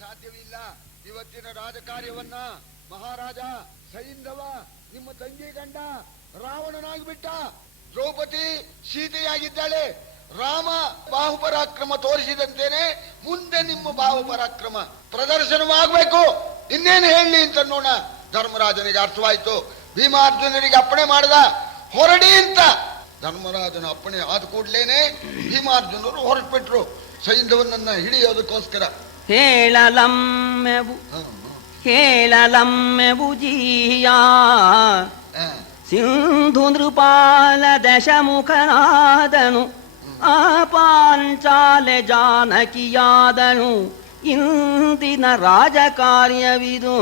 ಸಾಧ್ಯವಿಲ್ಲ. ಇವತ್ತಿನ ರಾಜಕಾರ್ಯವನ್ನ ಮಹಾರಾಜ ಸೈಂಧವ ನಿಮ್ಮ ತಂಗಿ ಗಂಡ ರಾವಣನಾಗಿಬಿಟ್ಟ. ದ್ರೌಪದಿ ಸೀತೆಯಾಗಿದ್ದಾಳೆ. ರಾಮ ಬಾಹುಪರಾಕ್ರಮ ತೋರಿಸಿದಂತೇನೆ ಮುಂದೆ ನಿಮ್ಮ ಬಾಹುಪರಾಕ್ರಮ ಪ್ರದರ್ಶನವಾಗಬೇಕು. ಇನ್ನೇನು ಹೇಳಿ ಅಂತ ನೋಡ. ಧರ್ಮರಾಜನಿಗೆ ಅರ್ಥವಾಯ್ತು. ಭೀಮಾರ್ಜುನರಿಗೆ ಅಪ್ಪಣೆ ಮಾಡಿದ, ಹೊರಡಿ ಅಂತ. ಧರ್ಮರಾಜನ ಅಪ್ಪಣೆ ಆದ ಕೂಡ್ಲೇನೆ ಭೀಮಾರ್ಜುನರು ಹೊರಟ್ಬಿಟ್ರು ಸೈಂಧವನನ್ನ ಹಿಡಿಯೋದಕ್ಕೋಸ್ಕರ. ಹೇಳಲಮ್ಮೆವು ಜೀಯ ಸಿಂಧು ನೃಪಾಲ ದಶಮುಖನಾದನು, ಆ ಪಾಂಚಾಲೆ ಜಾನಕಿಯಾದನು. ಇಂದಿನ ರಾಜಕಾರ್ಯವಿದು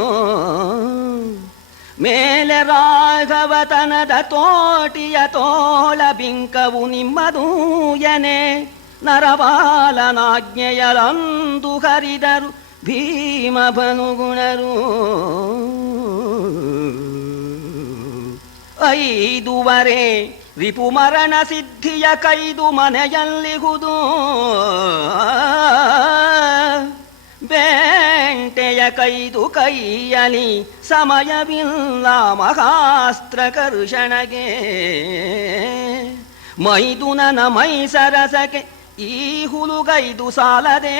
ಮೇಲೆ ರಾಘವತನದ ತೋಟಿಯ ತೋಳ ಬಿಂಕವು ನಿಮ್ಮದೂಯನೆ. ನರಬಾಲನಾಜ್ಞೆಯಲಂದು ಹರಿದರು ಭೀಮ ಭನುಗುಣರು. 5 ರಿಪು ಮರಣ ಸಿದ್ಧಿಯ ಕೈದು ಮನೆಯಲ್ಲಿಹುದು. ಬೇಂಟೆಯ ಕೈದು ಕೈಯಲಿ ಸಮಯವಿಲ್ಲ ಮಹಾಸ್ತ್ರ ಕರುಷಣಗೆ. ಮೈದುನನ ಮೈಸರಸಕ್ಕೆ ಈ ಹುಲುಗೈದು ಸಾಲದೆ.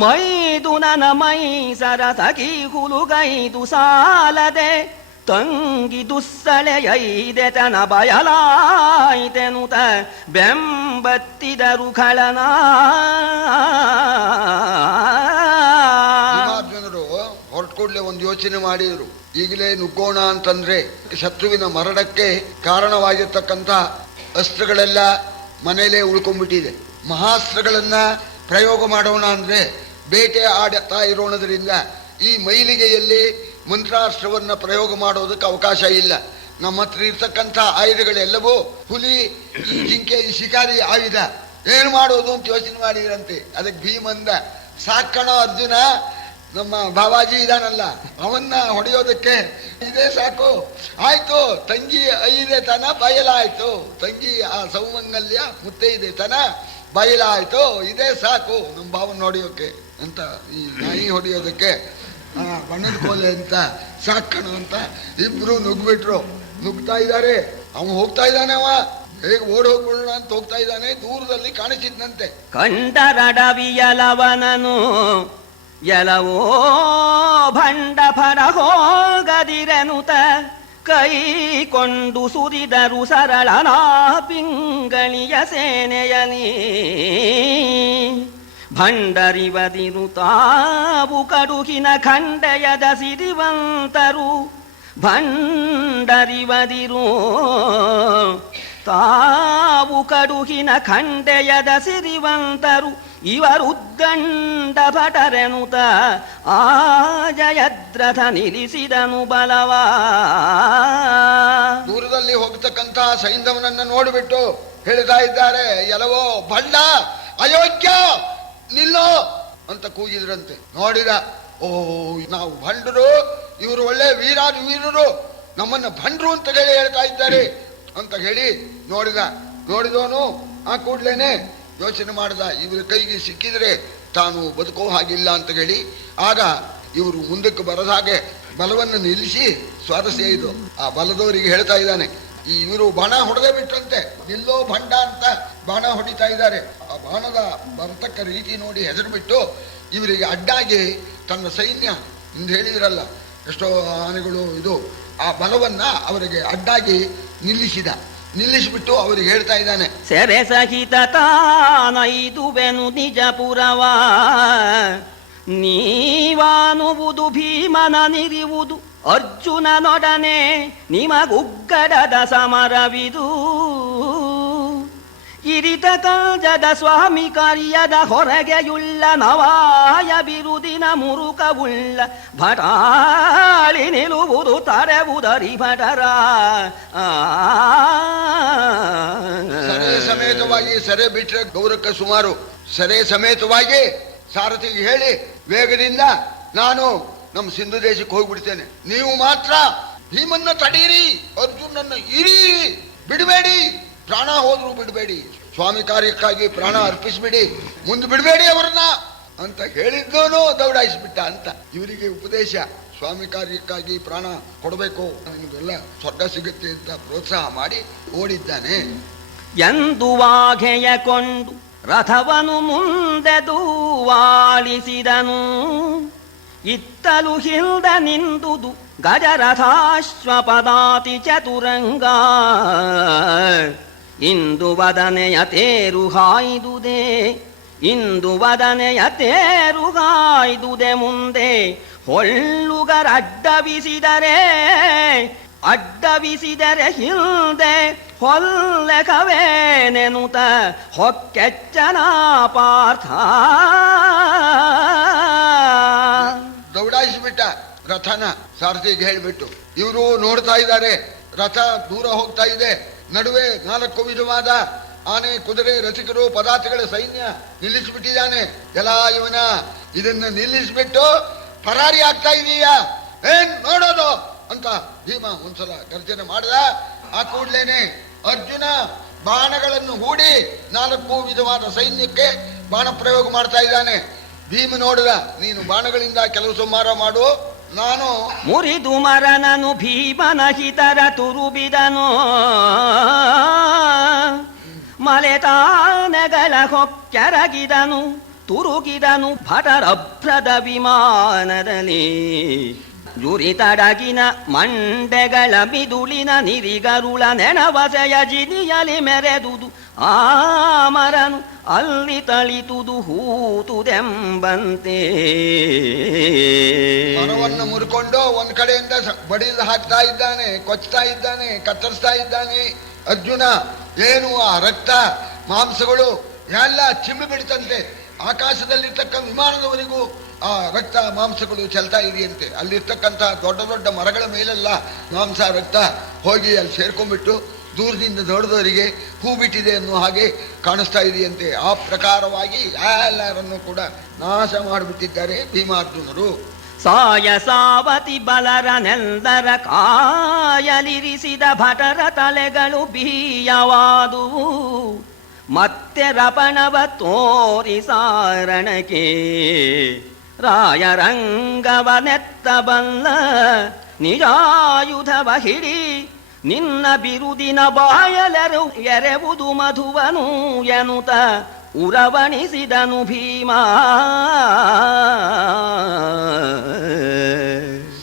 ಮೈದುನನ ಮೈಸರಸಕಿ ಹುಲುಗೈದು ಸಾಲದೆ. ತಂಗಿ ದುಸ್ಸಳೆಯೈದೆತನ ಬಯಲಾಯ್ತೆನುತ ಬೆಂಬತ್ತಿದರು ಖಳನ. ಭೀಮಾರ್ಜುನರು ಹೊರಟ್ಕೊಡ್ಲೆ ಒಂದು ಯೋಚನೆ ಮಾಡಿದ್ರು. ಈಗಲೇ ನುಗ್ಗೋಣ ಅಂತಂದ್ರೆ ಶತ್ರುವಿನ ಮರಣಕ್ಕೆ ಕಾರಣವಾಗಿರ್ತಕ್ಕಂಥ ಅಸ್ತ್ರಗಳೆಲ್ಲ ಮನೆಯಲ್ಲೇ ಉಳ್ಕೊಂಡ್ಬಿಟ್ಟಿದೆ. ಮಹಾಸ್ತ್ರಗಳನ್ನ ಪ್ರಯೋಗ ಮಾಡೋಣ ಅಂದ್ರೆ ಬೇಟೆ ಆಡುತ್ತಾ ಇರೋಣದ್ರಿಂದ ಈ ಮೈಲಿಗೆಯಲ್ಲಿ ಮಂತ್ರಾಸ್ತ್ರವನ್ನ ಪ್ರಯೋಗ ಮಾಡೋದಕ್ಕೆ ಅವಕಾಶ ಇಲ್ಲ. ನಮ್ಮ ಹತ್ರ ಇರ್ತಕ್ಕಂಥ ಆಯುಧಗಳೆಲ್ಲವೂ ಹುಲಿ, ಈ ಜಿಂಕೆ, ಈ ಶಿಕಾರಿ ಆಯುಧ. ಏನು ಮಾಡೋದು ಅಂತ ಯೋಚನೆ ಮಾಡಿದ್ರಂತೆ. ಅದಕ್ಕೆ ಭೀಮಂದ, ಸಾಕಣ ಅರ್ಜುನ, ನಮ್ಮ ಬಾಬಾಜಿ ಇದಾನಲ್ಲ ಅವನ್ನ ಹೊಡೆಯೋದಕ್ಕೆ ಇದೇ ಸಾಕು. ಆಯ್ತು, ತಂಗಿ ಐದೆ ತನ ಬಯಲಾಯ್ತು. ತಂಗಿ ಆ ಸೌಮಂಗಲ್ಯ ಮುತ್ತೈದೆ ತನ ಬಯಲಾಯ್ತು. ಇದೇ ಸಾಕು ನಮ್ಮ ಭಾವನ ಹೊಡೆಯೋಕೆ ಅಂತ, ಈ ನಾಯಿ ಹೊಡೆಯೋದಕ್ಕೆ ಬಣ್ಣದ ಕೋಲೆ ಅಂತ ಸಾಕಣ ಅಂತ ಇಬ್ರು ನುಗ್ಬಿಟ್ರು. ನುಗ್ತಾ ಇದ್ದಾರೆ. ಅವನು ಹೋಗ್ತಾ ಇದ್ದಾನೆ. ಅವ ಹೇಗೆ ಓಡಿ ಹೋಗ್ಬಿಡೋಣ ಅಂತ ಹೋಗ್ತಾ ಇದ್ದಾನೆ. ದೂರದಲ್ಲಿ ಕಾಣಿಸಿದ್ನಂತೆ. ಕಂಡರಡವಿಯಲವನನು ಎಲವೋ ಭಂಡ ಫರ ಹೋಗದಿರನುತ ಕೈಕೊಂಡು ಸುರಿದರು ಸರಳನಾ ಪಿಂಗಳಿಯ ಸೇನೆಯಲಿ. ಭಂಡರಿವದಿರು ತಾವು ಕಡುಹಿನ ಖಂಡೆಯದ ಸಿರಿವಂತರು. ಭಂಡರಿವದಿರು ತಾವು ಕಡುಹಿನ ಖಂಡೆಯದ ಸಿರಿವಂತರು. ಇವರುದ್ದಂಡ ಭಟರೆನುತ ಆ ಜಯದ್ರಥ ನಿಲ್ಲಿಸಿದನು ಬಲವ. ದೂರದಲ್ಲಿ ಹೋಗ್ತಕ್ಕಂಥ ಸೈಂಧವನನ್ನ ನೋಡಿಬಿಟ್ಟು ಹೇಳ್ತಾ ಇದ್ದಾರೆ, ಎಲ್ಲವೋ ಭಂಡ, ಅಯೋಗ್ಯ, ನಿಲ್ಲೋ ಅಂತ ಕೂಗಿದ್ರಂತೆ. ನೋಡಿದ, ಓ ನಾವು ಭಂಡರು, ಇವರು ಒಳ್ಳೆ ವೀರರು, ನಮ್ಮನ್ನ ಭಂಡ್ರು ಅಂತ ಹೇಳಿ ಹೇಳ್ತಾ ಇದ್ದಾರೆ ಅಂತ ಹೇಳಿ ನೋಡಿದವನು ಆ ಕೂಡ್ಲೇನೆ ಯೋಚನೆ ಮಾಡಿದ, ಇವ್ರ ಕೈಗೆ ಸಿಕ್ಕಿದ್ರೆ ತಾನು ಬದುಕೋ ಹಾಗಿಲ್ಲ ಅಂತ ಹೇಳಿ. ಆಗ ಇವರು ಮುಂದಕ್ಕೆ ಬರದ ಹಾಗೆ ಬಲವನ್ನು ನಿಲ್ಲಿಸಿ, ಸ್ವಾರಸ್ಯ ಇದು, ಆ ಬಲದವರಿಗೆ ಹೇಳ್ತಾ ಇದ್ದಾನೆ, ಇವರು ಬಾಣ ಹೊಡೆದೇ ಬಿಟ್ಟಂತೆ, ನಿಲ್ಲೋ ಭಂಡ ಅಂತ ಬಾಣ ಹೊಡಿತಾ ಇದ್ದಾರೆ. ಆ ಬಾಣದ ಬರ್ತಕ್ಕ ರೀತಿ ನೋಡಿ ಹೆಸರು ಬಿಟ್ಟು ಇವರಿಗೆ ಅಡ್ಡಾಗಿ ತನ್ನ ಸೈನ್ಯ ಇಂದು ಹೇಳಿದ್ರಲ್ಲ ಎಷ್ಟೋ ಆನೆಗಳು ಇದು, ಆ ಬಲವನ್ನ ಅವರಿಗೆ ಅಡ್ಡಾಗಿ ನಿಲ್ಲಿಸಿಬಿಟ್ಟು ಅವರಿಗೆ ಹೇಳ್ತಾ ಇದ್ದಾನೆ, ಸೆರೆ ಸಹಿತ ತಾನೈದುವೆನು ನಿಜಪುರವ. ನೀವಾನುವುದು ಭೀಮನ ನಿರಿವುದು ಅರ್ಜುನನೊಡನೆ ನಿಮಗುಗ್ಗಡದ ಸಮರವಿದು. ಇರಿತ ಕಾಜದ ಸ್ವಾಮಿ ಕಾರ್ಯದ ಹೊರಗೆಯುಳ್ಳ ನವಾಯ ಬಿರುದಿನ ಮುರುಕವುಳ್ಳ ಭಟಾಳಿ ನಿಲುವುದು ತರೆವುದರಿ ಭಟರ. ಸೆರೆ ಸಮೇತವಾಗಿ ಸೆರೆ ಬಿಟ್ರೆ ಗೌರಕ್ಕೆ ಸುಮಾರು. ಸೆರೆ ಸಮೇತವಾಗಿ ಸಾರಥಿಗೆ ಹೇಳಿ, ವೇಗದಿಂದ ನಾನು ನಮ್ಮ ಸಿಂಧು ದೇಶಕ್ಕೆ ಹೋಗ್ಬಿಡ್ತೇನೆ, ನೀವು ಮಾತ್ರ ಭೀಮನ್ನ ತಡೀರಿ, ಅರ್ಜುನನ್ನ ಇರಿ, ಬಿಡಬೇಡಿ, ಪ್ರಾಣ ಹೋದ್ರು ಬಿಡಬೇಡಿ, ಸ್ವಾಮಿ ಕಾರ್ಯಕ್ಕಾಗಿ ಪ್ರಾಣ ಅರ್ಪಿಸ್ಬಿಡಿ, ಮುಂದೆ ಬಿಡಬೇಡಿ ಅವರನ್ನ ಅಂತ ಹೇಳಿದ್ದೋನು ದೌಡಾಯಿಸ್ಬಿಟ್ಟ ಅಂತ. ಇವರಿಗೆ ಉಪದೇಶ, ಸ್ವಾಮಿ ಕಾರ್ಯಕ್ಕಾಗಿ ಪ್ರಾಣ ಕೊಡಬೇಕು, ನಿಮಗೆಲ್ಲ ಸ್ವರ್ಗ ಸಿಗುತ್ತೆ ಅಂತ ಪ್ರೋತ್ಸಾಹ ಮಾಡಿ ಓಡಿದ್ದಾನೆ. ಎಂದು ವಾಘೆಯಕೊಂಡು ರಥವನು ಮುಂದೆ ದೂವಾಳಿಸಿದನು. ಇತ್ತಲು ಹಿಲ್ದ ನಿಂದುದು ಗಜರಥಾಶ್ವಪದಾತಿ ಚತುರಂಗ. ಇಂದು ವದನೆಯ ತೇರು ಹಾಯ್ದುದೆ, ಇಂದು ವದನೆಯ ತೇರು ಹಾಯ್ದುದೆ. ಮುಂದೆ ಹೊಳ್ಳುಗರಡ್ಡವಿಸಿದರೆ, ಅಡ್ಡವಿಸಿದರೆ ಹಿಂದೆ ಹೊಲ್ಲೆಕವೇನೆನುತ ಹೊಕ್ಕೆಚ್ಚನ ಪಾರ್ಥ. ದೌಡಾಯಿಸಿಬಿಟ್ಟ ರಥನ. ಸಾರಥಿಗೆ ಹೇಳ್ಬಿಟ್ಟು ಇವರು ನೋಡ್ತಾ ಇದ್ದಾರೆ, ರಥ ದೂರ ಹೋಗ್ತಾ ಇದೆ, ನಡುವೆ 4 ವಿಧವಾದ ಆನೆ, ಕುದುರೆ, ರಥಿಕರು, ಪದಾತಿಗಳ ಸೈನ್ಯ ನಿಲ್ಲಿಸಿಬಿಟ್ಟಿದ್ದಾನೆ. ಎಲ್ಲ ಇವನ ಇದನ್ನ ನಿಲ್ಲಿಸ್ಬಿಟ್ಟು ಪರಾರಿ ಆಗ್ತಾ ಇದೀಯಾ, ಏನ್ ನೋಡೋದು ಅಂತ ಭೀಮ ಒಂದ್ಸಲ ಗರ್ಜನೆ ಮಾಡಿದ. ಆ ಕೂಡ್ಲೇನೆ ಅರ್ಜುನ ಬಾಣಗಳನ್ನು ಹೂಡಿ 4 ವಿಧವಾದ ಸೈನ್ಯಕ್ಕೆ ಬಾಣ ಪ್ರಯೋಗ ಮಾಡ್ತಾ ಇದ್ದಾನೆ. ಭೀಮ ನೋಡಿದ, ನೀನು ಬಾಣಗಳಿಂದ ಕೆಲವು ಸಂಹಾರ ಮಾಡು, ನಾನು ಮುರಿದು ಮರನನು ಭೀಮನ ಹಿತರ ತುರುಬಿದನು. ಮಲೆತಾನೆಗಳ ಹೊಕ್ಕೆರಗಿದನು, ತುರುಗಿದನು ಭಟರಭ್ರದ ವಿಮಾನದಲ್ಲಿ. ಜುರಿತಡಗಿನ ಮಂಡೆಗಳ ಮಿದುಳಿನ ನಿರಿಗರುಳ ನೆನವಸೆಯ ಜಿನಿಯಲಿ ಮೆರೆದುದು. ಆ ಮರನು ಅಲ್ಲಿ ತಳಿತುದು ಹೂತುದೆಂಬಂತೆ. ಮರವನ್ನು ಮುರ್ಕೊಂಡು ಒಂದ್ ಕಡೆಯಿಂದ ಬಡಿದು ಹಾಕ್ತಾ ಇದ್ದಾನೆ, ಕೊಚ್ತಾ ಇದ್ದಾನೆ, ಕತ್ತರಿಸ್ತಾ ಇದ್ದಾನೆ ಅರ್ಜುನ. ಏನು ಆ ರಕ್ತ ಮಾಂಸಗಳು ಎಲ್ಲ ಚಿಮ್ಮಿ ಬಿಡ್ತಂತೆ. ಆಕಾಶದಲ್ಲಿರ್ತಕ್ಕ ವಿಮಾನದವರೆಗೂ ಆ ರಕ್ತ ಮಾಂಸಗಳು ಚೆಲ್ತಾ ಇದೆಯಂತೆ. ಅಲ್ಲಿರ್ತಕ್ಕಂಥ ದೊಡ್ಡ ದೊಡ್ಡ ಮರಗಳ ಮೇಲೆಲ್ಲ ಮಾಂಸ ರಕ್ತ ಹೋಗಿ ಅಲ್ಲಿ ಸೇರ್ಕೊಂಡ್ಬಿಟ್ಟು ದೂರದಿಂದ ನೋಡಿದವರಿಗೆ ಹೂ ಬಿಟ್ಟಿದೆ ಅನ್ನೋ ಹಾಗೆ ಕಾಣಿಸ್ತಾ ಇದೆಯಂತೆ. ಆ ಪ್ರಕಾರವಾಗಿ ಎಲ್ಲರನ್ನು ಕೂಡ ನಾಶ ಮಾಡಿಬಿಟ್ಟಿದ್ದಾರೆ ಭೀಮಾರ್ಜುನರು. ಸಾಯ ಸಾವತಿ ಬಲರನೆಲ್ಲರ ಕಾಯಲಿರಿಸಿದ ಭಟರ ತಲೆಗಳು ಬೀಯವಾದುವು. ಮತ್ತೆ ರಪಣವ ತೋರಿ ಸಾರಣಕ್ಕೆ ರಾಯರಂಗವನೆತ್ತಬಲ್ಲ. ನಿಜಾಯುಧವ ಹಿಡಿ ನಿನ್ನ ಬಿರುದಿನ ಬಾಯಲೆರು ಎರೆವುದು ಮಧುವನು ಎನುತ ಉರವಣಿಸಿದನು ಭೀಮ.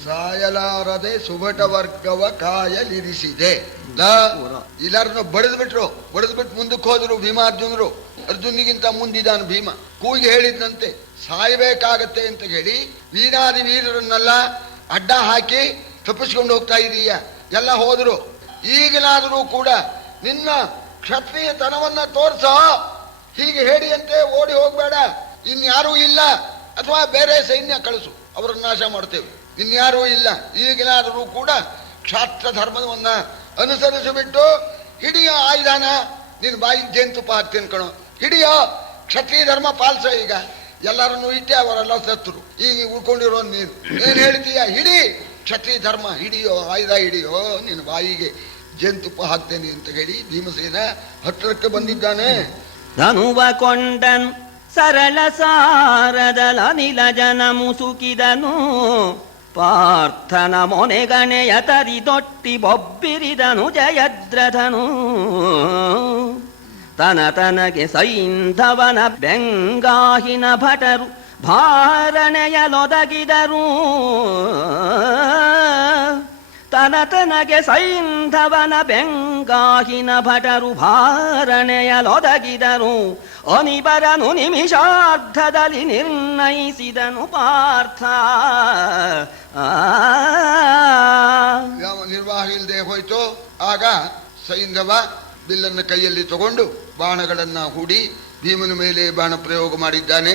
ಸಾಯಲಾರದೆ ಸುಭಟ ವರ್ಗವ ಕಾಯಲಿರಿಸಿದೆ. ಎಲ್ಲರನ್ನು ಬಡಿದ್ಬಿಟ್ರು. ಬಡಿದ್ಬಿಟ್ಟು ಮುಂದಕ್ಕೆ ಹೋದ್ರು ಭೀಮಾರ್ಜುನರು. ಅರ್ಜುನಿಗಿಂತ ಮುಂದಿದ್ದಾನು ಭೀಮ. ಕೂಗಿ ಹೇಳಿದಂತೆ ಸಾಯಬೇಕಾಗತ್ತೆ ಅಂತ ಹೇಳಿ ವೀರಾದಿ ವೀರರನ್ನೆಲ್ಲ ಅಡ್ಡ ಹಾಕಿ ತಪ್ಪಿಸ್ಕೊಂಡು ಹೋಗ್ತಾ ಇದೀಯ. ಎಲ್ಲ ಹೋದ್ರು. ಈಗಲಾದರೂ ಕೂಡ ನಿನ್ನ ಕ್ಷತ್ರಿಯತನವನ್ನ ತೋರ್ಸೋ, ಹೀಗೆ ಹೇಳಿಯಂತೆ ಓಡಿ ಹೋಗ್ಬೇಡ. ಇನ್ಯಾರೂ ಇಲ್ಲ, ಅಥವಾ ಬೇರೆ ಸೈನ್ಯ ಕಳಿಸು, ಅವರನ್ನ ನಾಶ ಮಾಡ್ತೇವೆ. ಇನ್ಯಾರೂ ಇಲ್ಲ. ಈಗಲಾದರೂ ಕೂಡ ಕ್ಷಾತ್ರ ಧರ್ಮವನ್ನ ಅನುಸರಿಸಿಬಿಟ್ಟು ಹಿಡಿಯೋ ಆಯುಧಾನ. ನಿನ್ನ ಬಾಯಿಗೆ ಜೇನುತುಪ್ಪ ಹಾಕ್ತೀನಿ ಕಣೋ, ಹಿಡಿಯೋ ಕ್ಷತ್ರಿಯ ಧರ್ಮ ಪಾಲಿಸೋ. ಈಗ ಎಲ್ಲರನ್ನು ಇಟ್ಟೆ, ಅವರೆಲ್ಲ ಸತ್ರು. ಈಗ ಉಳ್ಕೊಂಡಿರೋ ನೀನು ಏನ್ ಹೇಳ್ತೀಯ? ಹಿಡಿ ಕ್ಷತ್ರಿಯ ಧರ್ಮ, ಹಿಡಿಯೋ ಆಯುಧ ಹಿಡಿಯೋ, ನಿನ್ನ ಬಾಯಿಗೆ ಜೇನುತುಪ್ಪ ಹಾಕ್ತೇನೆ ಅಂತ ಹೇಳಿ ಭೀಮಸೇನ ಹತ್ತಿರಕ್ಕೆ ಬಂದಿದ್ದಾನೆ. ಧನುವ ಕೊಂಡನು ಸರಳ ಸಾರದಲ ನಿಲ ಜನ ಮುಸುಕಿದನು. ಪಾರ್ಥನ ಮೊನೆಗಣೆಯ ತರಿದೊಟ್ಟಿ ಬೊಬ್ಬಿರಿದನು ಜಯದ್ರಥನು. ತನಗೆ ಸೈಂಧವನ ಬೆಂಗಾಹಿನ ಭಟರು ಭಾರಣೆಯಲೊದಗಿದರು. ತನಗೆ ಸೈಂಧವನ ಬೆಂಗಾಹಿನ ಭಟರು ಭಾರಣೆಯಲೊದಗಿದರು. ಅನಿಬರನು ನಿಮಿಷಾರ್ಧದಲ್ಲಿ ನಿರ್ಣಯಿಸಿದನು ಪಾರ್ಥ. ಯಾವ ನಿರ್ವಾಹ ಇಲ್ಲದೆ ಹೋಯ್ತು. ಆಗ ಸೈಂಧವ ಬಿಲ್ಲನ್ನು ಕೈಯಲ್ಲಿ ತಗೊಂಡು ಬಾಣಗಳನ್ನ ಹೂಡಿ ಭೀಮನ ಮೇಲೆ ಬಾಣ ಪ್ರಯೋಗ ಮಾಡಿದ್ದಾನೆ.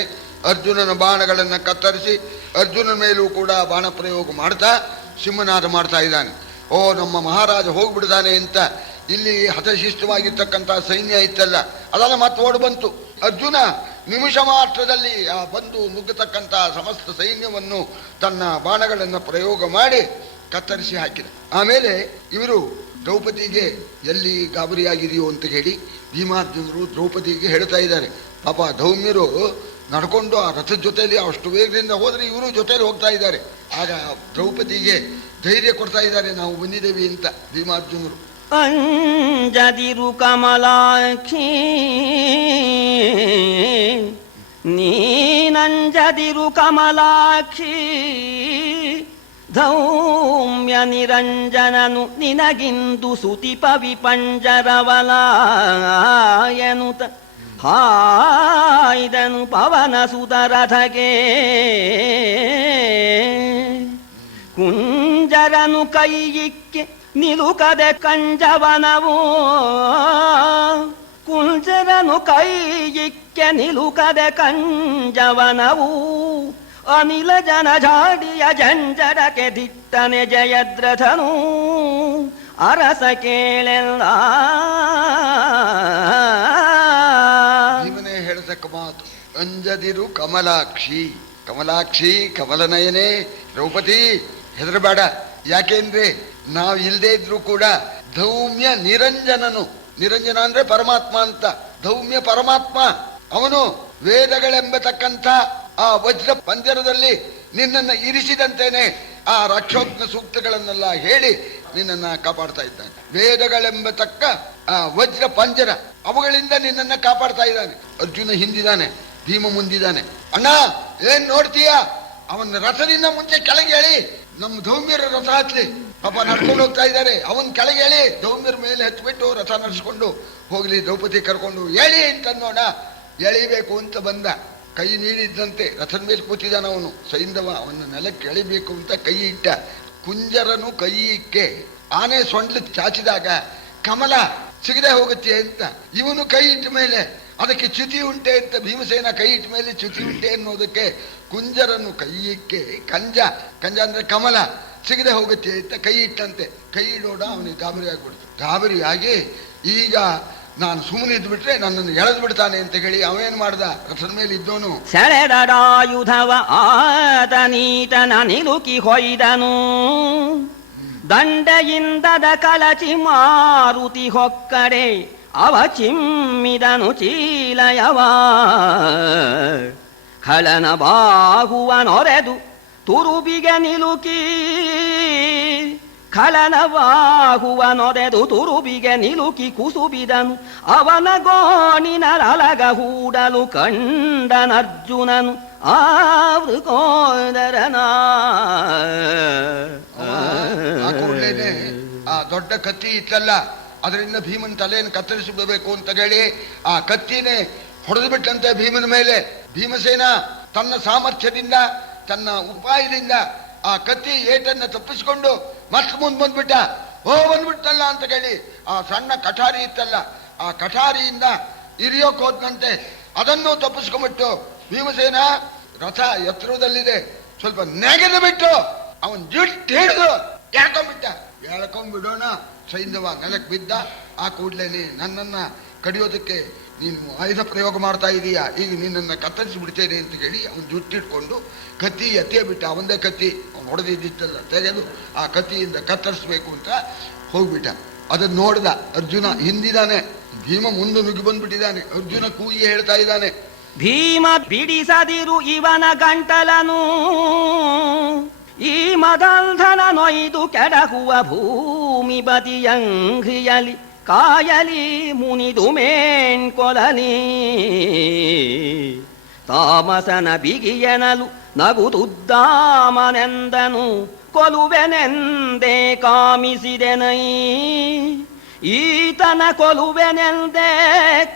ಅರ್ಜುನನ ಬಾಣಗಳನ್ನು ಕತ್ತರಿಸಿ ಅರ್ಜುನನ ಮೇಲೂ ಕೂಡ ಬಾಣ ಪ್ರಯೋಗ ಮಾಡ್ತಾ ಸಿಂಹನಾದ ಮಾಡ್ತಾ ಇದ್ದಾನೆ. ಓ, ನಮ್ಮ ಮಹಾರಾಜ ಹೋಗ್ಬಿಡ್ತಾನೆ ಅಂತ ಇಲ್ಲಿ ಹತಶಿಷ್ಟವಾಗಿರ್ತಕ್ಕಂಥ ಸೈನ್ಯ ಇತ್ತಲ್ಲ, ಅದೆಲ್ಲ ಮತ್ತೆ ಓಡ್ ಬಂತು. ಅರ್ಜುನ ನಿಮಿಷ ಮಾತ್ರದಲ್ಲಿ ಆ ಬಂದು ನುಗ್ಗತಕ್ಕಂಥ ಸಮಸ್ತ ಸೈನ್ಯವನ್ನು ತನ್ನ ಬಾಣಗಳನ್ನು ಪ್ರಯೋಗ ಮಾಡಿ ಕತ್ತರಿಸಿ ಹಾಕಿದ. ಆಮೇಲೆ ಇವರು ದ್ರೌಪದಿಗೆ ಎಲ್ಲಿ ಗಾಬರಿಯಾಗಿದೆಯೋ ಅಂತ ಹೇಳಿ ಭೀಮಾರ್ಜುನರು ದ್ರೌಪದಿಗೆ ಹೇಳ್ತಾ ಇದ್ದಾರೆ. ಪಾಪ ಧೌಮ್ಯರು ನಡ್ಕೊಂಡು ಆ ರಥದ ಜೊತೆಯಲ್ಲಿ ಅಷ್ಟು ವೇಗದಿಂದ ಹೋದ್ರೆ ಇವರು ಜೊತೆಯಲ್ಲಿ ಹೋಗ್ತಾ ಇದ್ದಾರೆ. ಆಗ ದ್ರೌಪದಿಗೆ ಧೈರ್ಯ ಕೊಡ್ತಾ ಇದ್ದಾರೆ, ನಾವು ಬಂದಿದ್ದೇವೆ ಅಂತ ಭೀಮಾರ್ಜುನರು. ಅಂಜದಿರು ಕಮಲಾಕ್ಷಿ ನೀನಂಜದಿರು ಕಮಲಾಕ್ಷಿ ಧೌಮ್ಯ ನಿರಂಜನನು ನಿನಗಿಂದು ಸುತಿಪ ವಿಪಂಜರವಲಾಯನುತ ಹಾಯ್ದನು ಪವನ ಸುದರಥಗೆ. ಕುಂಜರನು ಕೈಯಿಕ್ಕೆ ನಿಲುಕದೆ ಕಂಜವನವು ಕುಂಜರನು ಕೈಯಿಕ್ಕೆ ನಿಲುಕದೆ ಕಂಜವನವು ಅನಿಲ ಜನ ಜಾಡಿಯ ಜಂಜರಕ್ಕೆ ದಿಟ್ಟನೆ ಜಯದ್ರಥನು ಅರಸ ಕೇಳೆಲ್ಲ. ಭೀಮನೇ ಹೇಳತಕ್ಕ ಮಾತು, ಅಂಜದಿರು ಕಮಲಾಕ್ಷಿ. ಕಮಲಾಕ್ಷಿ ಕಮಲನಯನೇ ದ್ರೌಪದಿ ಹೆದರಬೇಡ. ಯಾಕೆಂದ್ರೆ ನಾವು ಇಲ್ಲದೆ ಇದ್ರು ಕೂಡ ಧೌಮ್ಯ ನಿರಂಜನನು, ನಿರಂಜನ ಅಂದ್ರೆ ಪರಮಾತ್ಮ ಅಂತ, ಧೌಮ್ಯ ಪರಮಾತ್ಮ ಅವನು ವೇದಗಳೆಂಬತಕ್ಕಂಥ ಆ ವಜ್ರ ಪಂಜರದಲ್ಲಿ ನಿನ್ನನ್ನು ಇರಿಸಿದಂತೇನೆ ಆ ರಕ್ಷೋಗ್ನ ಸೂಕ್ತಗಳನ್ನೆಲ್ಲ ಹೇಳಿ ನಿನ್ನನ್ನ ಕಾಪಾಡ್ತಾ ಇದ್ದಾನೆ. ವೇದಗಳೆಂಬತಕ್ಕ ಆ ವಜ್ರ ಪಂಜರ ಅವುಗಳಿಂದ ನಿನ್ನನ್ನ ಕಾಪಾಡ್ತಾ ಇದ್ದಾನೆ. ಅರ್ಜುನ ಹಿಂದಿದ್ದಾನೆ, ಭೀಮ ಮುಂದಿದ್ದಾನೆ. ಅಣ್ಣ ಏನ್ ನೋಡ್ತೀಯ, ಅವನ ರಥದಿಂದ ಮುಂಚೆ ಕೆಳಗೆ ಹೇಳಿ, ನಮ್ಮ ಧೌಮ್ಯರ ರಥ ಹತ್ಲಿ, ಪಾಪ ನಡ್ಕೊಂಡು ಹೋಗ್ತಾ ಇದ್ದಾರೆ, ಅವನ್ ಕೆಳಗೆ ಹೇಳಿ ಧೌಮ್ಯರ ಮೇಲೆ ಹತ್ಬಿಟ್ಟು ರಥ ನಡೆಸ್ಕೊಂಡು ಹೋಗ್ಲಿ, ದ್ರೌಪದಿ ಕರ್ಕೊಂಡು ಹೇಳಿ ಅಂತ ನೋಡ. ಎಳಿಬೇಕು ಅಂತ ಬಂದ, ಕೈ ನೀಡಿದ್ದಂತೆ ರಥದ ಮೇಲೆ ಕೂತಿದ್ದಾನ ಅವನು ಸೈಂಧವ, ಅವನ ನೆಲಕ್ಕೆ ಎಳಿಬೇಕು ಅಂತ ಕೈ ಇಟ್ಟ. ಕುಂಜರನು ಕೈ ಇಕ್ಕೆ ಆನೆ ಸೊಂಡ್ಲು ಚಾಚಿದಾಗ ಕಮಲ ಸಿಗದೆ ಹೋಗುತ್ತೆ ಅಂತ ಇವನು ಕೈ ಇಟ್ಟ ಮೇಲೆ ಅದಕ್ಕೆ ಚ್ಯುತಿ ಉಂಟೆ ಅಂತ ಭೀಮಸೇನ ಕೈ ಇಟ್ಟ ಮೇಲೆ ಚ್ಯುತಿ ಉಂಟೆ ಅನ್ನೋದಕ್ಕೆ ಕುಂಜರನು ಕೈ ಇಕ್ಕೆ ಕಂಜ ಅಂದ್ರೆ ಕಮಲ ಸಿಗದೆ ಹೋಗುತ್ತೆ ಅಂತ ಕೈ ಇಟ್ಟಂತೆ. ಕೈ ಇಡೋಣ ಅವನಿಗೆ ಗಾಬರಿ ಆಗ್ಬಿಡ್ತು. ಗಾಬರಿಯಾಗಿ ಈಗ ನಾನು ಸುಮ್ಮನೆ ಇದ್ಬಿಟ್ರೆ ನನ್ನನ್ನು ಎಳೆದು ಬಿಡ್ತಾನೆ ಅಂತ ಹೇಳಿ ಅವೇನ್ ಮಾಡ್ದ, ರಥದ ಮೇಲೆ ಇದ್ದವನು ಸೆಳೆದಡಾಯುಧವ ಆತನೀತನ ನಿಲುಕಿ ಹೊಯ್ದನು. ದಂಡೆಯಿಂದದ ಕಳಚಿ ಮಾರುತಿ ಹೊಕ್ಕಡೆ ಅವ ಚಿಮ್ಮಿದನು ಚೀಲಯವ. ಖಳನ ಬಾಹುವ ನೊರೆದು ತುರುಬಿಗೆ ನಿಲುಕಿ, ಖಳನ ಬಾಹುವ ನೊರೆದು ತುರುಬಿಗೆ ನಿಲುಕಿ ಕುಸುಬಿದನು. ಅವನ ಗೋಣಿನರಳಗ ಹೂಡಲು ಕಂಡನರ್ಜುನನು ಆವೃಕೋದರನ. ಆ ದೊಡ್ಡ ಕತ್ತಿ ಇತ್ತಲ್ಲ, ಅದರಿಂದ ಭೀಮನ್ ತಲೆಯನ್ನು ಕತ್ತರಿಸಿ ಬಿಡಬೇಕು ಅಂತ ಹೇಳಿ ಆ ಕತ್ತಿನೇ ಹೊಡೆದು ಬಿಟ್ಟಂತೆ ಭೀಮನ ಮೇಲೆ. ಭೀಮಸೇನ ತನ್ನ ಸಾಮರ್ಥ್ಯದಿಂದ ತನ್ನ ಉಪಾಯದಿಂದ ಆ ಕತ್ತಿ ಏಟನ್ನ ತಪ್ಪಿಸಿಕೊಂಡು ಮತ್ತೆ ಮುಂದೆ ಬಂದ್ಬಿಟ್ಟ. ಬಂದ್ಬಿಟ್ಟಲ್ಲ ಅಂತ ಹೇಳಿ ಆ ಸಣ್ಣ ಕಠಾರಿ ಇತ್ತಲ್ಲ, ಆ ಕಠಾರಿಯಿಂದ ಇರಿಯೋಕ್ ಹೋದಂತೆ ಅದನ್ನು ತಪ್ಪಿಸ್ಕೊಂಡ್ಬಿಟ್ಟು ಭೀಮಸೇನ ರಥ ಎತ್ತರದಲ್ಲಿದೆ, ಸ್ವಲ್ಪ ನೆಗೆದು ಬಿಟ್ಟು ಅವನ್ ಜುಟ್ಟು ಹಿಡಿದು ಎಳ್ಕೊಂಡ್ಬಿಡೋಣ. ಸೈಂಧವ ನೆಲಕ್ಕೆ ಬಿದ್ದ. ಆ ಕೂಡ್ಲೇನೆ ನನ್ನನ್ನ ಕಡಿಯೋದಕ್ಕೆ ನೀನು ಆಯುಧ ಪ್ರಯೋಗ ಮಾಡ್ತಾ ಇದೀಯಾ, ಈಗ ನಿನ್ನನ್ನು ಕತ್ತರಿಸಿ ಬಿಡ್ತೇನೆ ಅಂತ ಹೇಳಿ ಅವನು ಜುಟ್ಟಿಟ್ಕೊಂಡು ಕತ್ತಿ ಎತ್ತೇ ಬಿಟ್ಟ. ಅವಂದೇ ಕತ್ತಿ ಅವನು ಹೊಡೆದಿದ್ದಿತ್ತಲ್ಲ ತೆಗೆದು ಆ ಕತ್ತಿಯಿಂದ ಕತ್ತರಿಸ್ಬೇಕು ಅಂತ ಹೋಗ್ಬಿಟ್ಟ. ಅದನ್ನ ನೋಡ್ದ ಅರ್ಜುನ, ಹಿಂದಿದ್ದಾನೆ. ಭೀಮ ಮುಂದೆ ನುಗ್ಗಿ ಬಂದ್ಬಿಟ್ಟಿದ್ದಾನೆ. ಅರ್ಜುನ ಕೂಗಿ ಹೇಳ್ತಾ ಇದ್ದಾನೆ, ಭೀಮ ಬಿಡಿಸದಿರು ಇವನ ಗಂಟಲನು, ಈ ಮದಂಧನ ನೊಯ್ದು ಕೆಡಹುವ ಭೂಮಿ ಬದಿಯಂಘ್ರಿಯಲಿ ಕಾಯಲಿ ಮುನಿದು ಮೇಣ್ಕೊಲಲಿ. ತಾಮಸನ ಬಿಗಿಯನಲು ನಗುದುದ್ದಾಮನೆಂದನು, ಕೊಲುವೆನೆಂದೇ ಕಾಮಿಸಿದೆನೈ. ಈತನ ಕೊಲುವೆನೆಂದೇ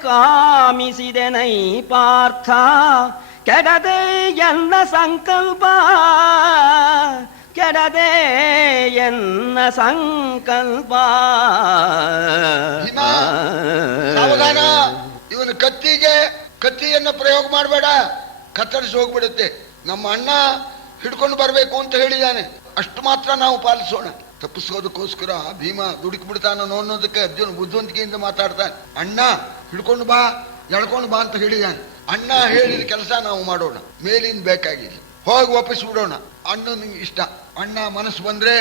ಕಾಮಿಸಿದೆನೈ ಪಾರ್ಥ, ಕೆಡದೆ ಎನ್ನ ಸಂಕಲ್ಪ, ಕೆಡದೆ ಎನ್ನ ಸಂಕಲ್ಪ. ಸಾವಧಾನ, ಇವನು ಕತ್ತಿಯನ್ನು ಪ್ರಯೋಗ ಮಾಡಬೇಡ, ಕತ್ತರಿಸಿ ಹೋಗ್ಬಿಡುತ್ತೆ. ನಮ್ಮ ಅಣ್ಣ ಹಿಡ್ಕೊಂಡು ಬರಬೇಕು ಅಂತ ಹೇಳಿದ್ದಾನೆ, ಅಷ್ಟು ಮಾತ್ರ ನಾವು ಪಾಲಿಸೋಣ. ತಪ್ಪಿಸೋದಕ್ಕೋಸ್ಕರ ಭೀಮ ದುಡುಕಿ ಬಿಡ್ತಾನ ಅನ್ನೋದಕ್ಕೆ ಅರ್ಜುನ ಬುದ್ಧಿವಂತಿಕೆಯಿಂದ ಮಾತಾಡ್ತಾನೆ. ಅಣ್ಣ ಹಿಡ್ಕೊಂಡು ಬಾ, ಎಳ್ಕೊಂಡು ಬಾ ಅಂತ ಹೇಳಿದ್ದಾನೆ. ಅಣ್ಣ ಹೇಳಿದ ಕೆಲಸ ನಾವು ಮಾಡೋಣ, ಮೇಲಿಂದ ಬೇಕಾಗಿಲ್ಲ, ಹೋಗಿ ಒಪ್ಪಿಸ್ಬಿಡೋಣ. ಅಣ್ಣನಿಗೆ ಇಷ್ಟ, ಅಣ್ಣ ಮನಸ್ಸು ಬಂದ್ರೆ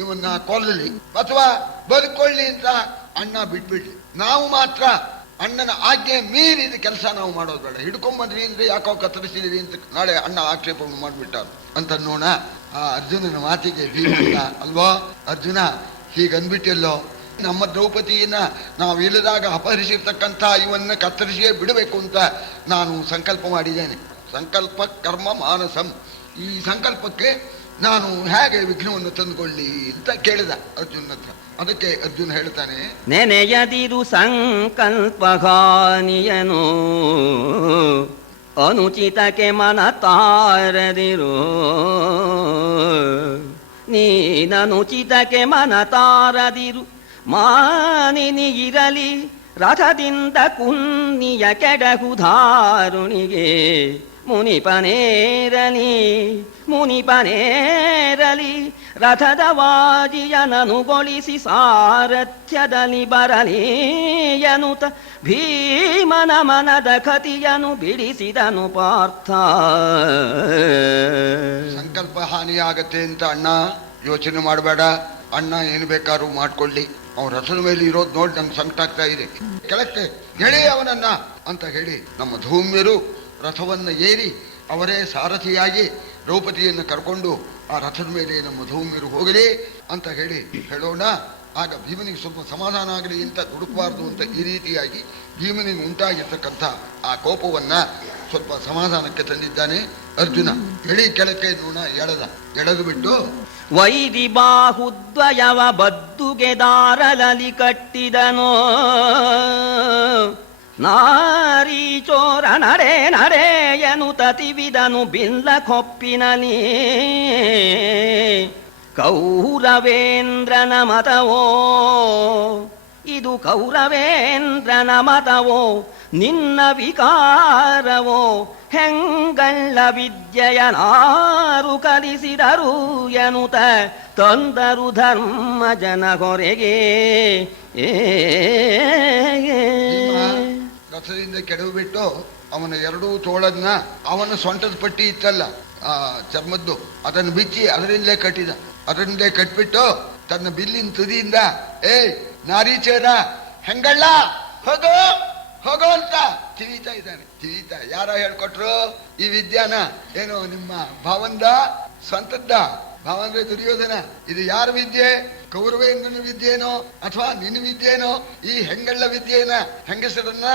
ಇವನ್ನ ಕೊಲ್ಲಲಿ ಅಥವಾ ಬದುಕೊಳ್ಳಿ ಅಂತ ಅಣ್ಣ ಬಿಟ್ಬಿಡ್ಲಿ. ನಾವು ಮಾತ್ರ ಅಣ್ಣನ ಆಜ್ಞೆ ಮೀರಿದ ಕೆಲಸ ನಾವು ಮಾಡೋದು ಬೇಡ. ಹಿಡ್ಕೊಂಬಂದ್ವಿ ಅಂದ್ರೆ ಯಾಕೋ ಕತ್ತರಿಸಿದ್ವಿ ಅಂತ ನಾಳೆ ಅಣ್ಣ ಆಕ್ಷೇಪವನ್ನು ಮಾಡಿಬಿಟ್ಟ ಅಂತ ನೋಡ. ಆ ಅರ್ಜುನನ ಮಾತಿಗೆ ಭೀಮಣ್ಣ ಅಲ್ವೋ ಅರ್ಜುನ ಹೀಗನ್ಬಿಟ್ಟಿಲ್ಲೋ, ನಮ್ಮ ದ್ರೌಪದಿಯನ್ನ ನಾವು ಇಲ್ಲದಾಗ ಅಪಹರಿಸಿರ್ತಕ್ಕಂಥ ಇವನ್ನ ಕತ್ತರಿಸಿಯೇ ಬಿಡಬೇಕು ಅಂತ ನಾನು ಸಂಕಲ್ಪ ಮಾಡಿದ್ದೇನೆ. ಸಂಕಲ್ಪ ಕರ್ಮ ಮಾನಸಂ, ಈ ಸಂಕಲ್ಪಕ್ಕೆ ನಾನು ಹೇಗೆ ವಿಘ್ನವನ್ನು ತಂದುಕೊಳ್ಳಿ ಅಂತ ಕೇಳಿದ ಅರ್ಜುನ ಹತ್ರ. ಅದಕ್ಕೆ ಅರ್ಜುನ ಹೇಳ್ತಾನೆ, ನೆನೆಯದಿರು ಸಂಕಲ್ಪಹಾನಿಯನು ಅನುಚಿತಕ್ಕೆ ಮನ ತಾರದಿರು, ನೀನನುಚಿತಕ್ಕೆ ಮನ ತಾರದಿರು, ಮಾನಿನಿಗಿರಲಿ ರಥದಿಂದ ಕುನ್ನಿಯ ಕೆಡಹುಧಾರುಣಿಗೆ, ಮುನಿಪನೇರಲಿ ರಥದ ವಾಜಿಯನನುಗೊಳಿಸಿ ಸಾರಥ್ಯದಲ್ಲಿ ಬರಲಿ ಎನ್ನುತ್ತ ಭೀಮನ ಮನದ ಕತಿಯನು ಬಿಡಿಸಿದನು ಪಾರ್ಥ. ಸಂಕಲ್ಪ ಹಾನಿಯಾಗತ್ತೆ ಅಂತ ಅಣ್ಣ ಯೋಚನೆ ಮಾಡಬೇಡ, ಅಣ್ಣ ಏನು ಬೇಕಾದ್ರೂ ಮಾಡ್ಕೊಳ್ಳಿ, ಅವ್ನ ರಥದ ಮೇಲೆ ಇರೋದು ನೋಡಿ ನಂಗೆ ಸಂಕಟ ಆಗ್ತಾ ಇದೆ, ಕೆಳಕ್ಕೆ ಎಳೆ ಅವನನ್ನ ಅಂತ ಹೇಳಿ ನಮ್ಮ ಧೂಮ್ಯರು ರಥವನ್ನ ಏರಿ ಅವರೇ ಸಾರಥಿಯಾಗಿ ದ್ರೌಪದಿಯನ್ನು ಕರ್ಕೊಂಡು ಆ ರಥದ ಮೇಲೆ ನಮ್ಮ ಧೂಮ್ಯರು ಹೋಗಲಿ ಅಂತ ಹೇಳೋಣ. ಆಗ ಭೀಮನಿಗೆ ಸ್ವಲ್ಪ ಸಮಾಧಾನ ಆಗಲಿ ಅಂತ ದುಡುಕಬಾರ್ದು ಅಂತ ಈ ರೀತಿಯಾಗಿ ಭೀಮನಿಗೆ ಉಂಟಾಗಿರ್ತಕ್ಕಂಥ ಆ ಕೋಪವನ್ನ ಸ್ವಲ್ಪ ಸಮಾಧಾನಕ್ಕೆ ತಂದಿದ್ದಾನೆ ಅರ್ಜುನ. ಎಳಿ ಕೆಳಕ್ಕೆ ನೋಣ ಎಳೆದು ಬಿಟ್ಟು ವೈದಿ ಬಾಹುದ್ವಯವ ಬದ್ದುಗೆ ದಾರಲಲಿ ಕಟ್ಟಿದನೋ, ನಾರೀ ಚೋರ ನಡೆ ನಡೆಯನು ತತಿವಿದನು ಬಿಲ್ಲ ಕೊಪ್ಪಿನಲಿ, ಕೌರವೇಂದ್ರನ ಮತವೋ ಇದು ಕೌರವೇಂದ್ರನ ಮತವೋ, ನಿನ್ನ ವಿಕಾರವೋ ಹೆಂಗಳ್ಳ ವಿದ್ಯೆಯನಾರು ಕಲಿಸಿದರು ಎನ್ನುತ್ತ ತಂದರು ಧರ್ಮ ಜನ ಹೊರೆಗೆ. ರಥದಿಂದ ಕೆಡವು ಬಿಟ್ಟು ಅವನ ಎರಡೂ ತೋಳನ್ನ ಅವನ ಸೊಂಟದ ಪಟ್ಟಿ ಇತ್ತಲ್ಲ ಆ ಚರ್ಮದ್ದು ಅದನ್ನು ಬಿಚ್ಚಿ ಅದರಿಂದಲೇ ಕಟ್ಬಿಟ್ಟು ತನ್ನ ಬಿಲ್ಲಿನ ತುದಿಯಿಂದ ನಾರೀಚೇರ ಹೆಂಗಳ್ಳ ಹೋಗೋ ಹೋಗೋ ಅಂತ ತಿವಿತಾ ಇದ್ದಾನೆ. ಯಾರ ಹೇಳ್ಕೊಟ್ರು ಈ ವಿದ್ಯಾನ? ಏನು ನಿಮ್ಮ ಭಾವಂದ ಸ್ವಂತದ್ದ? ಭಾವ ಅಂದ್ರೆ ದುರ್ಯೋಧನ. ಇದು ಯಾರ ವಿದ್ಯೆ? ಕೌರವೇಂದ್ರನ ವಿದ್ಯೆನೋ ಅಥವಾ ನಿನ್ನ ವಿದ್ಯೆನೋ? ಈ ಹೆಂಗಳ್ಳ ವಿದ್ಯೆನ, ಹೆಂಗಸರನ್ನ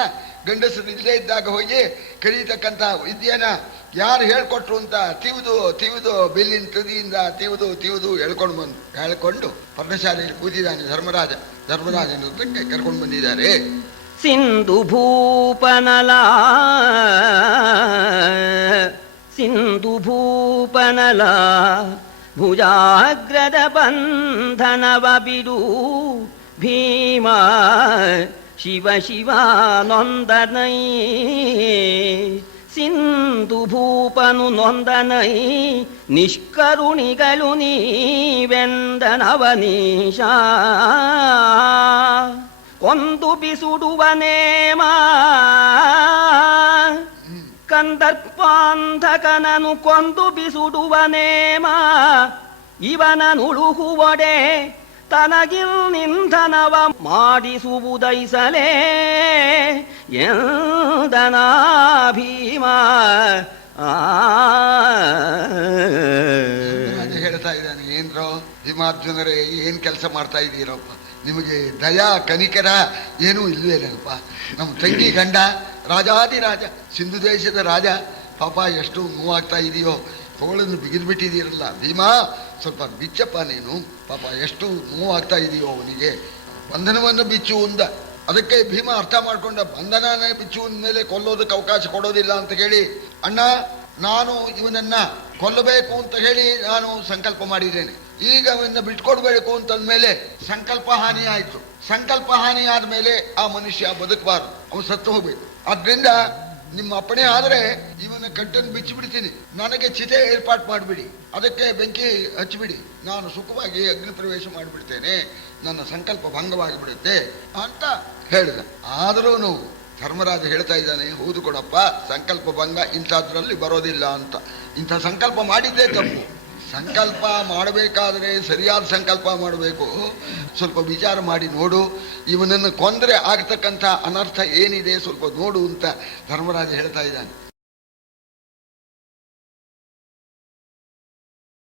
ಗಂಡಸರು ಇಲ್ಲೇ ಇದ್ದಾಗ ಹೋಗಿ ಕರೀತಕ್ಕಂಥ ವಿದ್ಯೆನ ಯಾರು ಹೇಳ್ಕೊಟ್ರು ಅಂತ ತಿವಿದು ಬಿಲ್ಲಿನ ತುದಿಯಿಂದ ತಿವಿದು ಹೇಳ್ಕೊಂಡು ಪರ್ಣಶಾಲೆಯಲ್ಲಿ ಕೂತಿದ್ದಾನೆ ಧರ್ಮರಾಜನ ಉದ್ದಕ್ಕೆ ಕರ್ಕೊಂಡು ಬಂದಿದ್ದಾರೆ. ಸಿಂಧು ಭೂಪನಲ ಭುಜಾಗ್ರದ ಬಂಧನವ ಬಿಡು ಭೀಮ, ಶಿವ ನೊಂದನೈ ಸಿಂಧು ಭೂಪನು ನೊಂದನೈ, ನಿಷ್ಕರುಣಿಗಳು ನೀವೆಂದನವನೀಶ, ಕೊಂದು ಬಿಸುಡುವ ನೇಮ ಕಂದರ್ಪಾಂಧಕನನು ಕೊಂದು ಬಿಸುಡುವ ನೇಮ, ಇವನನುಳುಹುವಡೆ ತನಗಿಲ್ ನಿಂಧನವ ಮಾಡಿಸುವುದೈಸಲೇ ಎಂದನಾ ಭೀಮ. ಹೇಳ್ತಾ ಇದ್ದಾನೆ, ಏನ್ರೋ ಭೀಮಾರ್ಜುನರೇ ಏನ್ ಕೆಲಸ ಮಾಡ್ತಾ ಇದ್ದೀರಪ್ಪ, ನಿಮಗೆ ದಯಾ ಕನಿಕರ ಏನೂ ಇಲ್ವೇನಪ್ಪ? ನಮ್ಮ ತಂಗಿ ಗಂಡ ರಾಜಾದಿರಾಜ, ಸಿಂಧು ದೇಶದ ರಾಜ, ಪಾಪ ಎಷ್ಟು ನೋವಾಗ್ತಾ ಇದೆಯೋ, ತೋಳನ್ನು ಬಿಗಿದ್ಬಿಟ್ಟಿದ್ದೀರಲ್ಲ ಭೀಮಾ, ಸ್ವಲ್ಪ ಬಿಚ್ಚಪ್ಪ ನೀನು, ಪಾಪ ಎಷ್ಟು ನೋವಾಗ್ತಾ ಇದೆಯೋ ಅವನಿಗೆ, ಬಂಧನವನ್ನು ಬಿಚ್ಚು ಅಂದ. ಅದಕ್ಕೆ ಭೀಮ ಅರ್ಥ ಮಾಡ್ಕೊಂಡ, ಬಂಧನನೇ ಬಿಚ್ಚು ಮೇಲೆ ಕೊಲ್ಲೋದಕ್ಕೆ ಅವಕಾಶ ಕೊಡೋದಿಲ್ಲ ಅಂತ ಹೇಳಿ, ಅಣ್ಣ ನಾನು ಇವನನ್ನ ಕೊಲ್ಲಬೇಕು ಅಂತ ಹೇಳಿ ನಾನು ಸಂಕಲ್ಪ ಮಾಡಿದ್ದೇನೆ, ಈಗ ಅವನ್ನ ಬಿಟ್ಕೊಡ್ಬೇಕು ಅಂತಂದ್ಮೇಲೆ ಸಂಕಲ್ಪ ಹಾನಿ ಆಯ್ತು. ಸಂಕಲ್ಪ ಹಾನಿ ಆದ್ಮೇಲೆ ಆ ಮನುಷ್ಯ ಬದುಕಬಾರದು, ಅವನು ಸತ್ತು ಹೋಗ್ಬೇಕು. ಆದ್ರಿಂದ ನಿಮ್ಮ ಅಪ್ಪಣೆ ಆದ್ರೆ ಇವನ ಕಟ್ಟನ್ನು ಬಿಚ್ಚಿಬಿಡ್ತೀನಿ, ನನಗೆ ಚಿತೆ ಏರ್ಪಾಟ್ ಮಾಡಿಬಿಡಿ, ಅದಕ್ಕೆ ಬೆಂಕಿ ಹಚ್ಚಿಬಿಡಿ, ನಾನು ಸುಖವಾಗಿ ಅಗ್ನಿ ಪ್ರವೇಶ ಮಾಡಿಬಿಡ್ತೇನೆ, ನನ್ನ ಸಂಕಲ್ಪ ಭಂಗವಾಗಿ ಬಿಡುತ್ತೆ ಅಂತ ಹೇಳಿದ. ಆದರೂ ಧರ್ಮರಾಜ ಹೇಳ್ತಾ ಇದ್ದಾನೆ, ಹೌದು ಕೊಡಪ್ಪ, ಸಂಕಲ್ಪ ಭಂಗ ಇಂಥದ್ರಲ್ಲಿ ಬರೋದಿಲ್ಲ ಅಂತ, ಇಂಥ ಸಂಕಲ್ಪ ಮಾಡಿದ್ದೇ ತಪ್ಪು, ಸಂಕಲ್ಪ ಮಾಡಬೇಕಾದ್ರೆ ಸರಿಯಾದ ಸಂಕಲ್ಪ ಮಾಡಬೇಕು. ಸ್ವಲ್ಪ ವಿಚಾರ ಮಾಡಿ ನೋಡು, ಇವನನ್ನು ಕೊಂದರೆ ಆಗ್ತಕ್ಕಂಥ ಅನರ್ಥ ಏನಿದೆ ಸ್ವಲ್ಪ ನೋಡು ಅಂತ ಧರ್ಮರಾಜ ಹೇಳ್ತಾ ಇದ್ದಾನೆ.